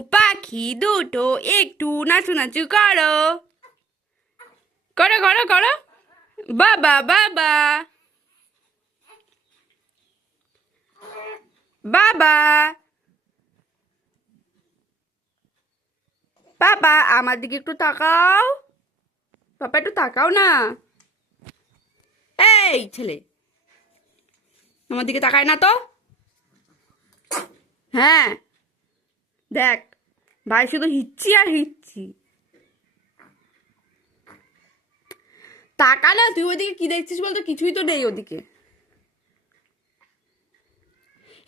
পাখি দুটো একটু নাচু করো, করো করো করো। বাবা বাবা বাবা বাবা, আমার দিকে একটু তাকাও। পাপা একটু তাকাও না। এই ছেলে আমার দিকে তাকায় না তো। হ্যাঁ, দেখ, ভাই শুধু হিচ্ছি আর হিচ্ছি। তাকা না, তুই ওইদিকে কি দেখছিস বলতো? কিছুই তো নেই ওদিকে।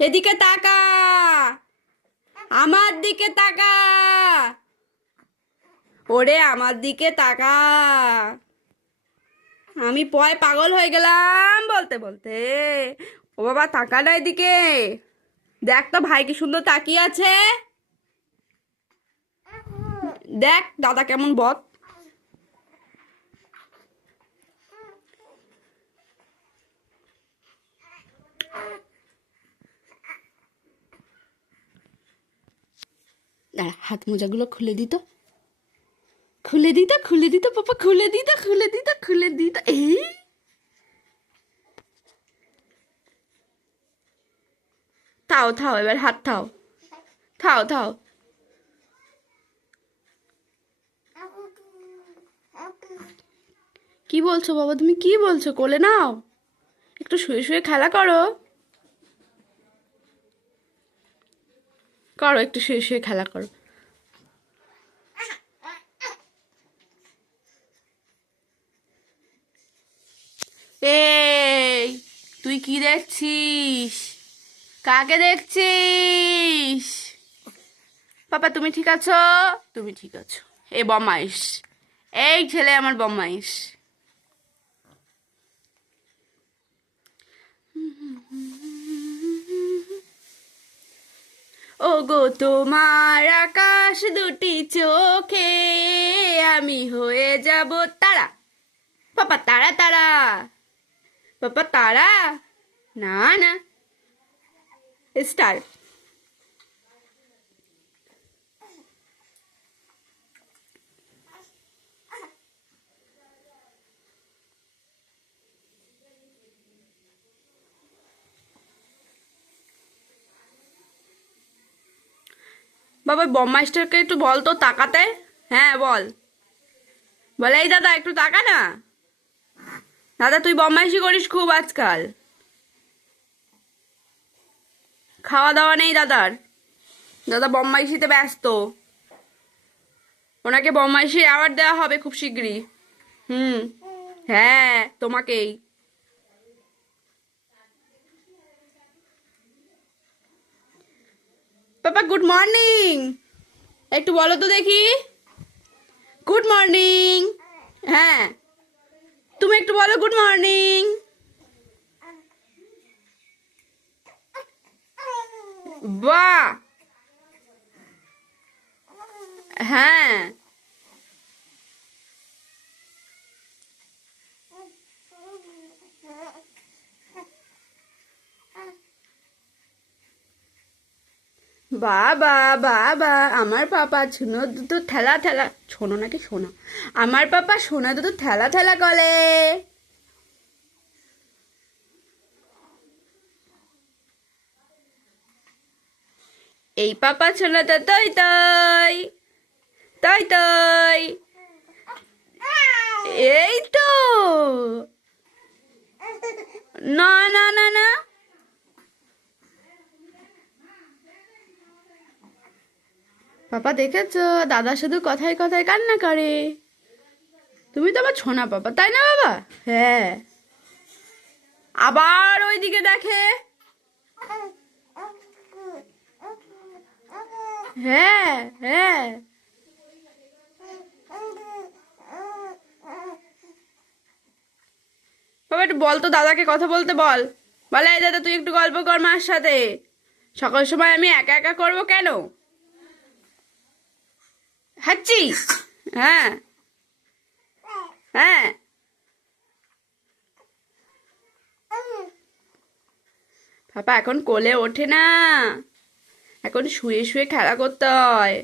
এদিকে তাকা, আমার দিকে তাকা। ওরে আমার দিকে তাকা। আমি পয় পাগল হয়ে গেলাম বলতে বলতে। ও বাবা, তাকা না এদিকে। দেখ তো ভাই কি সুন্দর তাকিয়ে আছে। দেখ দাদা কেমন বদ। দাঁড়া, হাত মোজাগুলো খুলে দিত, খুলে দিত, খুলে দিত পাপা, খুলে দিত, খুলে দিত, খুলে দিত। এই থাও থাও, এবার হাত থাও, থাও থাও। কি বলছো বাবা? তুমি কি বলছো? কোলে নাও, একটু শুয়ে শুয়ে খেলা করো। করো, একটু শুয়ে শুয়ে খেলা করো। এই, তুই কি দেখছিস? কাকে দেখছিস? পাপা তুমি ঠিক আছো? তুমি ঠিক আছো? এ বদমাইশ, এই ছেলে আমার বদমাইশ। ও গো তোমার আকাশ দুটি চোখে আমি হয়ে যাব তারা। পাপা তারা তারা, পাপা তারা। না না, স্টার। বাবা বদমাইশটাকে একটু বল তো তাকাতে। হ্যাঁ বল, বলে এই দাদা একটু তাকা না। দাদা তুই বদমাইশি করিস খুব আজকাল। খাওয়া দাওয়া নেই দাদার, দাদা বদমাইশিতে ব্যস্ত। ওনাকে বদমাইশির অ্যাওয়ার্ড দেওয়া হবে খুব শিগগিরই। হুম, হ্যাঁ তোমাকেই। পাপা গুড মর্নিং, একটু বলো তো দেখি। Good morning. হ্যাঁ, তুমি একটু বলো গুড মর্নিং। বাহ, হ্যাঁ। বাবা বাবা, আমার পাপা ছোনো দুটো ঠেলা ঠেলা, ছোনো নাকি সোনা, আমার পাপা সোনা দুটো ঠেলা ঠেলা করে। এই পাপা ছোনাটা তই তই, তই তই। এই তো, না না না না। পাপা দেখেছো, দাদা শুধু কথায় কথায় কান্না করে। তুমি তো আবার ছোনা পাপা, তাই না বাবা? হ্যাঁ, আবার ওইদিকে দেখে। হ্যাঁ হ্যাঁ। বাবা একটু বল তো, দাদাকে কথা বলতে বল। বলে এই দাদা তুই একটু গল্প কর মার সাথে। সকাল সময় আমি একা একা করবো কেন? হাচ্ছি। হ্যাঁ হ্যাঁ। পাপা এখন কোলে ওঠে না, এখন শুয়ে শুয়ে খেলা করতে হয়।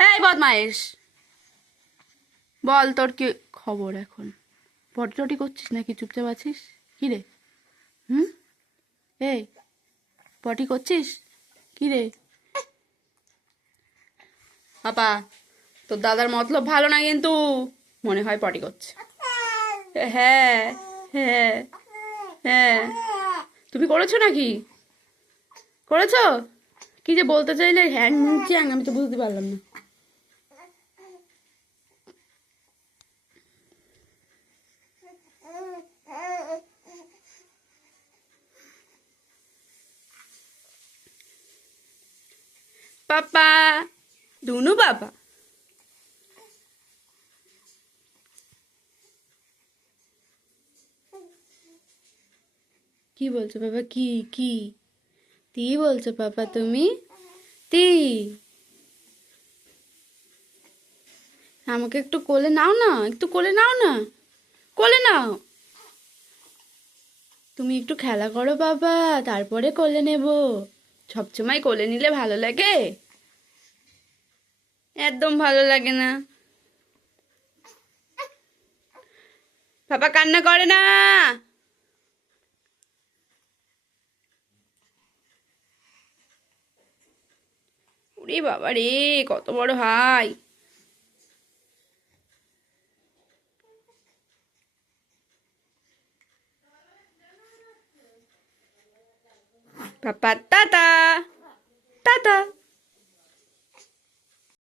এই বদমাইশ, বল তোর কি খবর এখন? পটি টটি করছিস নাকি চুপচাপ আছিস? কি রে? হুম? এই, পটি করছিস? কি রে পাপা? তোর দাদার মতলব ভালো না কিন্তু, মনে হয় পটি করছে। হ্যাঁ, হ্যাঁ, হ্যাঁ। তুমি করেছো নাকি? করেছো? কি যে বলতে চাইলে হ্যাং চ্যাং, আমি তো বুঝতে পারলাম না। পাপা, দুনু বাবা। কি বলছো বাবা? কি কি তি বলছো পাপা তুমি? তি, আমাকে একটু কোলে নাও না, একটু কোলে নাও না, কোলে নাও। তুমি একটু খেলা করো বাবা, তারপরে কোলে নেব। সবসময় কোলে নিলে ভালো লাগে? একদম ভালো লাগে না। পাপা কান্না করে না। ওরে বাবা রে, কত বড় হাই! পাপা টাটা, টাটা।